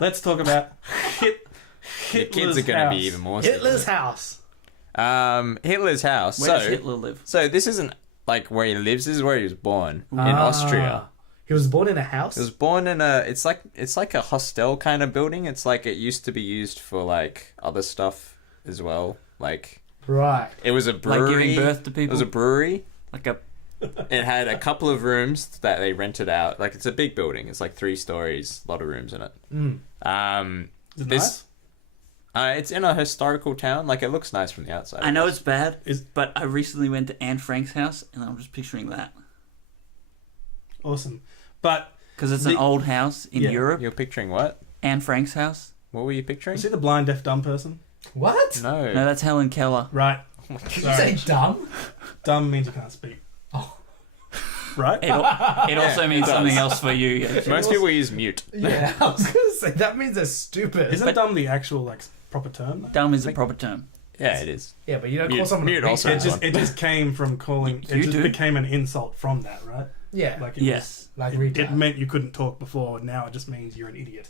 Let's talk about The kids are going to be even more Hitler's house. Hitler's house. Where does Hitler live? So this isn't like where he lives. This is where he was born in Austria. He was born in a house? He was born in a... It's like a hostel kind of building. It's like it used to be used for like other stuff as well. Like... Right. It was a brewery. Like giving birth to people? It was a brewery. Like a... It had a couple of rooms that they rented out. Like, it's a big building. It's like 3 stories, a lot of rooms in it. Is it nice? It's in a historical town. Like, it looks nice from the outside. I know it's bad, but I recently went to Anne Frank's house, and I'm just picturing that. Awesome. But... Because it's an old house in Europe. You're picturing what? Anne Frank's house. What were you picturing? Is he the blind, deaf, dumb person? What? No. No, that's Helen Keller. Right. Did you say dumb? Dumb means you can't speak. Oh. Right? It also means something else for you. Yeah. Most people use mute. Yeah, I was going to say, that means they're stupid. Isn't dumb the actual like proper term? Dumb is a proper term. Yeah, it is. Yeah, but you don't call someone mute a also. retard. It just came from calling... It just became an insult from that, right? Yeah. Like it Yes. Like it retard. meant you couldn't talk before. Now it just means you're an idiot.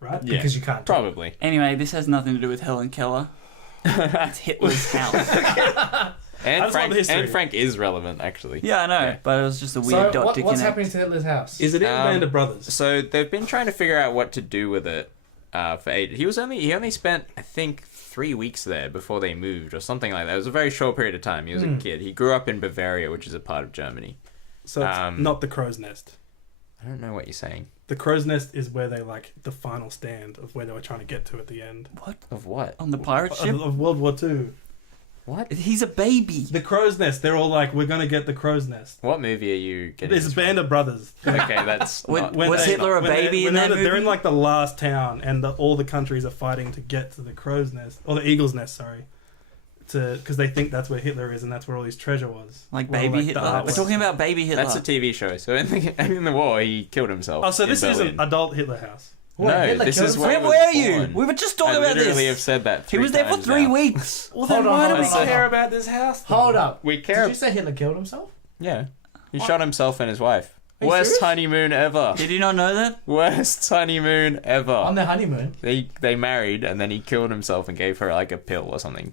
Right? Yeah. Because you can't talk. Probably. Anyway, this has nothing to do with Helen Keller. It's Hitler's house. And Frank is relevant, actually. Yeah, I know, Yeah. but it was just a weird So, dot to what's connect. happening to Hitler's house? Is it in Band of Brothers? So they've been trying to figure out what to do with it for ages. He only spent, I think, 3 weeks there before they moved or something like that. It was a very short period of time. He was a kid. He grew up in Bavaria, which is a part of Germany. So it's not the Crow's Nest. I don't know what you're saying. The Crow's Nest is where they like the final stand of where they were trying to get to at the end. What? Of what? On the pirate ship? Of World War II. What? He's a baby. The Crow's Nest. They're all like, we're going to get the Crow's Nest. What movie are you getting? It's this Band of Brothers. from? Okay, that's not... Was Hitler a baby in that movie? They're in like the last town, and all the countries are fighting to get to the Crow's Nest, or the Eagle's Nest, sorry, because they think that's where Hitler is, and that's where all his treasure was. Like Well, baby the Hitler? artwork. We're talking about baby Hitler. That's a TV show. So in the war, he killed himself. Oh, so in this is Berlin. an adult Hitler house. Wait, No, Hitler this killed is himself? where Where he was were you? born. We were just talking I about literally this. have said that He 3 was there for times 3 now. weeks. Well, then why do we care about this house? Hold up. We Did care... you say Hitler killed himself? Yeah. He shot himself and his wife. Are you Worst serious? honeymoon ever. Did you not know that? Worst honeymoon ever. On their honeymoon? They married and then he killed himself and gave her like a pill or something.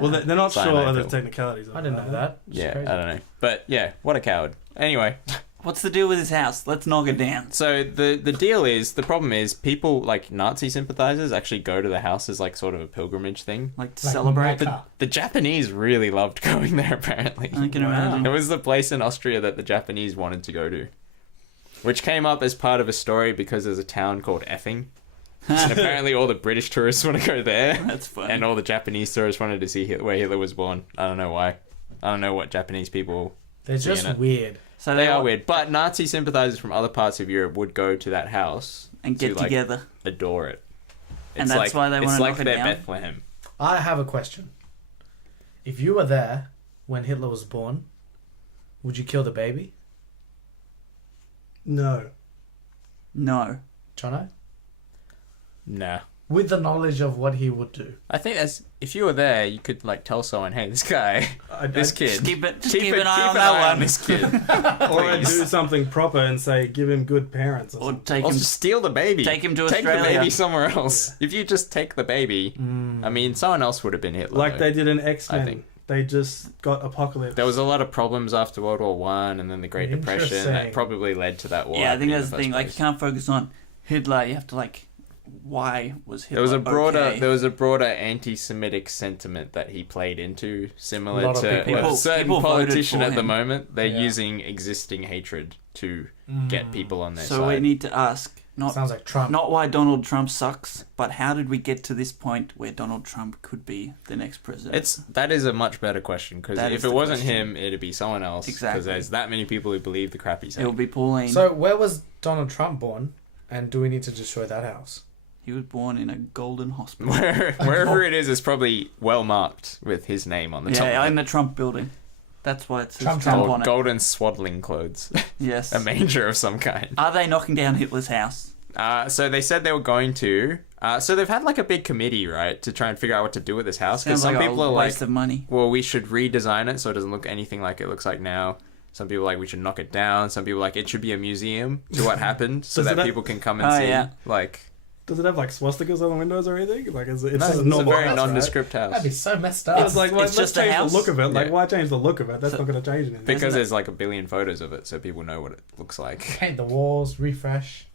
Well, they're not Cyanide sure of the pill. technicalities of I didn't know that. It's Yeah, crazy. I don't know. But yeah, what a coward. Anyway, What's the deal with his house? Let's knock it down. so the problem is people like Nazi sympathizers actually go to the house as like sort of a pilgrimage thing. Like to Like celebrate. Mecca. The Japanese really loved going there apparently. I can Wow. imagine. It was the place in Austria that the Japanese wanted to go to. Which came up as part of a story because there's a town called Effing. And apparently all the British tourists want to go there. That's funny. And all the Japanese tourists wanted to see where Hitler was born. I don't know why. I don't know what Japanese people... They're seeing just it. weird. So They are weird. But Nazi sympathizers from other parts of Europe would go to that house And get to, like, together. adore it. And that's why they wanna It's like knock it their down? Bethlehem. I have a question. If you were there when Hitler was born, would you kill the baby? No. No. Jono? Nah. With the knowledge of what he would do. I think that's... If you were there, you could like tell someone, hey, this guy, this kid... Just keep an eye keep on that one. this kid. Or I'd Please. do something proper and say, give him good parents. Or Or something. take Or him. just steal the baby. Take him to Take Australia. the baby somewhere else. If you just take the baby, I mean, someone else would have been Hitler. Like though. they did in I X-Men. think. They just got Apocalypse. There was a lot of problems after World War One and then the Great Depression that Interesting. probably led to that war. Yeah, I think in that's the thing. first Like, you place. can't focus on Hitler. You have to, like, why was Hitler There was a okay? broader anti-Semitic sentiment that he played into, A similar lot of to people- a certain people voted politician for at the him. moment. They're Yeah. using existing hatred to get people on their So side. we need to ask, not Sounds like Trump. not why Donald Trump sucks, but how did we get to this point where Donald Trump could be the next president? That is a much better question because That if is it the wasn't question. him, it'd be someone else. Exactly. Because there's that many people who believe the crap he's saying. It'll be Pauline. So where was Donald Trump born? And do we need to destroy that house? He was born in a golden hospital. Wherever it is probably well marked with his name on the top. Yeah, of in it. the Trump building. That's why it says Trump Trump Tower. on it. Golden swaddling clothes. Yes. A manger of some kind. Are they knocking down Hitler's house? So they said they were going to. So they've had like a big committee, right, to try and figure out what to do with this house. Because Sounds some like people a are waste like, of money. well, we should redesign it so it doesn't look anything like it looks like now. Some people are like we should knock it down. Some people are like it should be a museum to what happened, so Does that it- people can come and Oh, see. yeah. Like, Does it have like swastikas on the windows or anything? Like, it's no, just a it's normal a very house, right? nondescript house. That'd be so messed up. It's like, well, it's let's just a change house? the look of it. Like, Yeah. why change the look of it? That's So- not going to change anything. Because Isn't it- there's like a billion photos of it, so people know what it looks like. Paint the walls, refresh.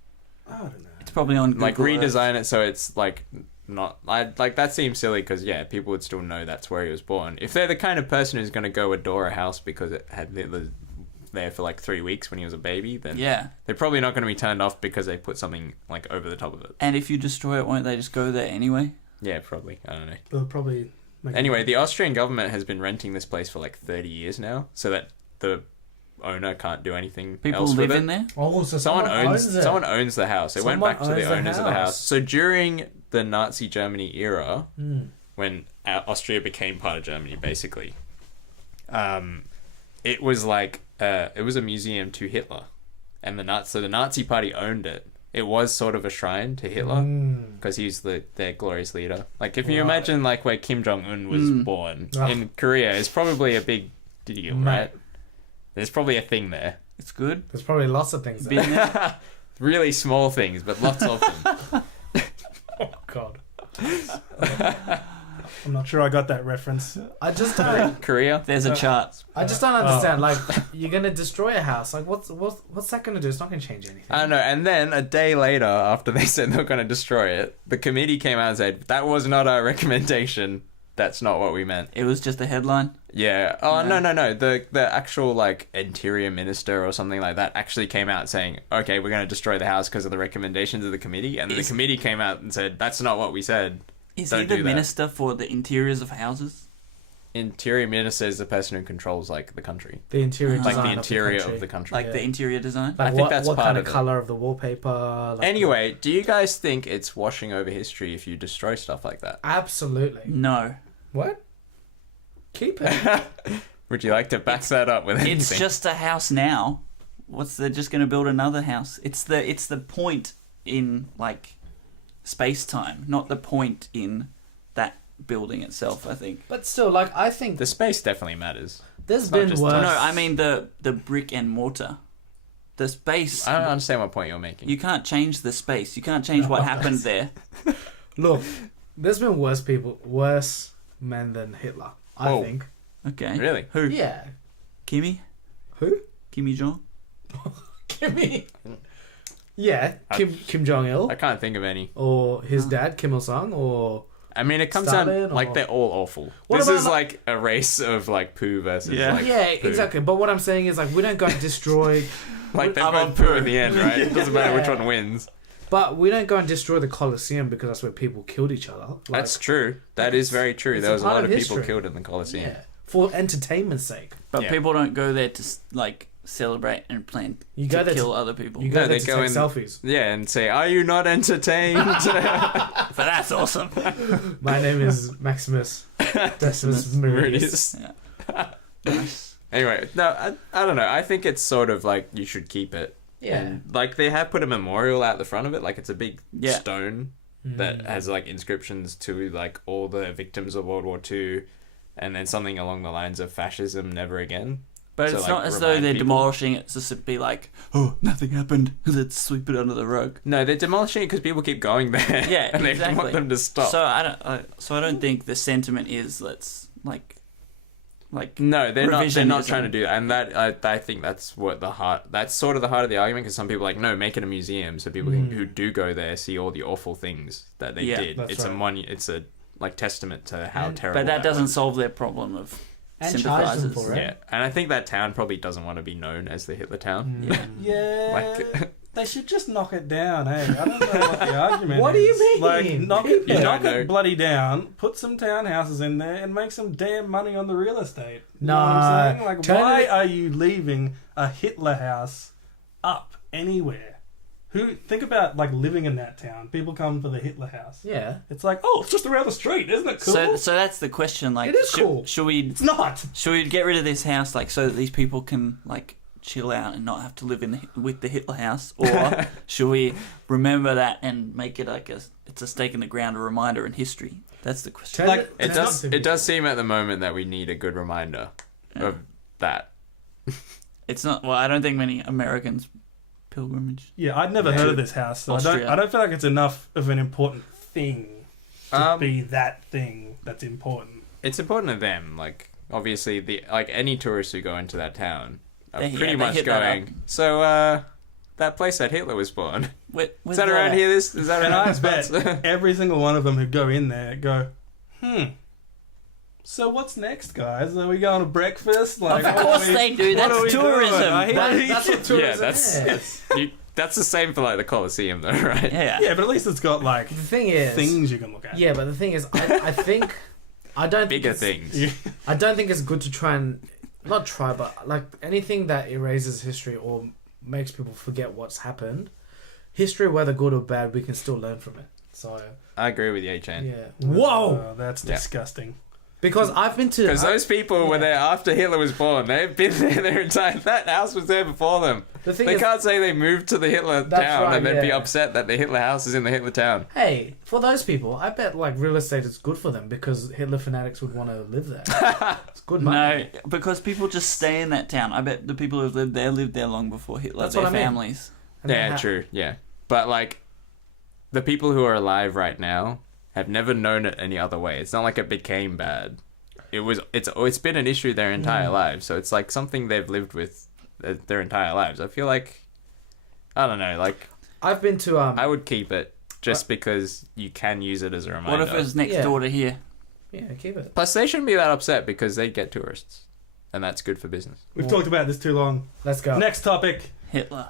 I don't know. It's probably on Like Google Earth. redesign it so it's like not. Like that seems silly because yeah, people would still know that's where he was born. If they're the kind of person who's going to go adore a house because it had Hitler there for like 3 weeks when he was a baby, then Yeah. they're probably not going to be turned off because they put something like over the top of it. And if you destroy it, won't they just go there anyway? Yeah, probably. I don't know. They'll probably. Make Anyway, the Austrian government has been renting this place for like 30 years now, so that the owner can't do anything People else live with in it. there? Oh, so Someone owns it. someone owns the house. It went Someone back to the owns the owners of the house. house. So during the Nazi Germany era, Mm. when Austria became part of Germany, basically, it was like it was a museum to Hitler, and the Nazi Party owned it. It was sort of a shrine to Hitler Mm. because he's their glorious leader. Like if you Right. imagine like where Kim Jong Un was Mm. born Ah. in Korea, it's probably a big deal, Mate. right? There's probably a thing there. It's good. There's probably lots of things there. Been there. Really small things, but lots of them. Oh, God. I'm not sure I got that reference. I just don't. Korea. There's a chart. I just don't understand. Like, you're gonna destroy a house. Like, what's that gonna do? It's not gonna change anything. I don't know. And then a day later, after they said they were going to destroy it, the committee came out and said, that was not our recommendation. That's not what we meant. It was just a headline. Yeah. Oh, No. no. The actual, like, interior minister or something like that actually came out saying, okay, we're going to destroy the house because of the recommendations of the committee. And then the committee came out and said, that's not what we said. Is Don't he the do that. minister for the interiors of houses? Interior minister is the person who controls, like, the country. The interior Like Like, design the interior of of the country. Like Yeah. the interior design? Like I think what, that's what part kind of of it. color of the wallpaper. Like, Anyway, do you guys think it's washing over history if you destroy stuff like that? absolutely. No. What? Keep it. Would you like to back that up with anything? It's just a house now. They're just going to build another house. It's the point in like space time, not the point in that building itself, I think. But still, like, I think The space definitely matters. there's not been just worse. time. No, I mean the brick and mortar. The space. I don't understand what point you're making. You can't change the space. You can't change what happened there. Look, there's been worse men than Hitler. I Whoa. think. Okay. Really? Who? Yeah. Kimmy? Who? Kimmy Jong? Kimmy. Yeah, Kim Jong Il, I can't think of any. or his dad Kim Il Sung, or I mean, it comes Stalin down like or- they're all awful. What This about is like a race of like poo versus Yeah. like yeah, poo. exactly. But what I'm saying is, like, we don't go and destroy, Like they're I'm on both poo poo. at the end, right? It doesn't matter which Yeah. one wins. but we don't go and destroy the Colosseum because that's where people killed each other. Like, That's true. That is very true. it's There a was a part lot of of people history. killed in the Colosseum. yeah, for entertainment's sake. But Yeah. people don't go there to like celebrate and plan You to go there kill to, other people. you go No, there they to go take in- selfies. Yeah, and say, "Are you not entertained?" But that's awesome. My name is Maximus Decimus Meridius. Nice. Anyway, no, I don't know. I think it's sort of like you should keep it. Yeah. And, like they have put a memorial out the front of it. Like it's a big Yeah. stone that has like inscriptions to like all the victims of World War II, and then something along the lines of fascism never again. But So, it's like, not as though remind they're people. demolishing it to be like, oh, nothing happened. Let's sweep it under the rug. No, they're demolishing it because people keep going there. Yeah, and they exactly. want them to stop. So I don't think the sentiment is let's like No, they're not. They're not revisionism. trying to do that, and that I think that's what the heart. That's sort of the heart of the argument. Because some people are like, no, make it a museum so people who do go there see all the awful things that they Yeah, did. that's It's a right. It's a like testament to how And- terrible. but that doesn't was. solve their problem of And charge them sympathizers. for it. Yeah, and I think that town probably doesn't want to be known as the Hitler town. Yeah. Yeah, Like, they should just knock it down. Hey, I don't know what the argument. What do you is. mean? Like knock it, You don't knock know. it bloody down. Put some townhouses in there and make some damn money on the real estate. You know what Nah, I'm saying? Like, turn why it- are you leaving a Hitler house up anywhere? Think about like living in that town. People come for the Hitler house. Yeah. It's like, oh, it's just around the street, isn't it cool? So that's the question. Like, It is cool. Should we it's not. get rid of this house like so that these people can like chill out and not have to live with the Hitler house, or should we remember that and make it like it's a stake in the ground, a reminder in history? That's the question. Turn Like, it turn does. It does seem at the moment that we need a good reminder Yeah. of that. It's not. Well, I don't think many Americans pilgrimage. Yeah, I'd never heard of this house, so Austria. I don't feel like it's enough of an important thing to be that thing that's important. It's important to them. Like, obviously, any tourists who go into that town are pretty much hit that going. So, that place that Hitler was born. Where's Is that around here? Is that And around I this bet spot? every single one of them who go in there go, so what's next, guys? Are we going to breakfast? Like, Of course they do. what are That's we doing? tourism. I hear- That's what tourism is. That's the same for like the Colosseum, though, right? Yeah. Yeah, but at least it's got like The thing is, things you can look at. yeah, but the thing is, I think I don't Bigger think it's- things. I don't think it's good to try and not try, but like anything that erases history or makes people forget what's happened. History, whether good or bad, we can still learn from it. So I agree with Yechan. yeah. Whoa! Oh, that's Yeah. disgusting. Because I've been to Because those people were there after Hitler was born. They've been there their entire... That house was there before them. the thing They is, can't say they moved to the Hitler That's town right, and then be yeah. upset that the Hitler house is in the Hitler town. hey, for those people, I bet like real estate is good for them because Hitler fanatics would want to live there. It's good No, money. because people just stay in that town. I bet the people who've lived there long before Hitler. That's their what I mean. families. And they Yeah, true. Yeah. But, like, the people who are alive right now have never known it any other way. It's not like it became bad. It's been an issue their entire lives. So it's like something they've lived with their entire lives. I feel like, I don't know, like, I've been to I would keep it just because you can use it as a reminder. What if it's next Yeah. door to here? yeah, keep it. Plus, they shouldn't be that upset because they get tourists. And that's good for business. We've talked about this too long. Let's go. Next topic. Hitler.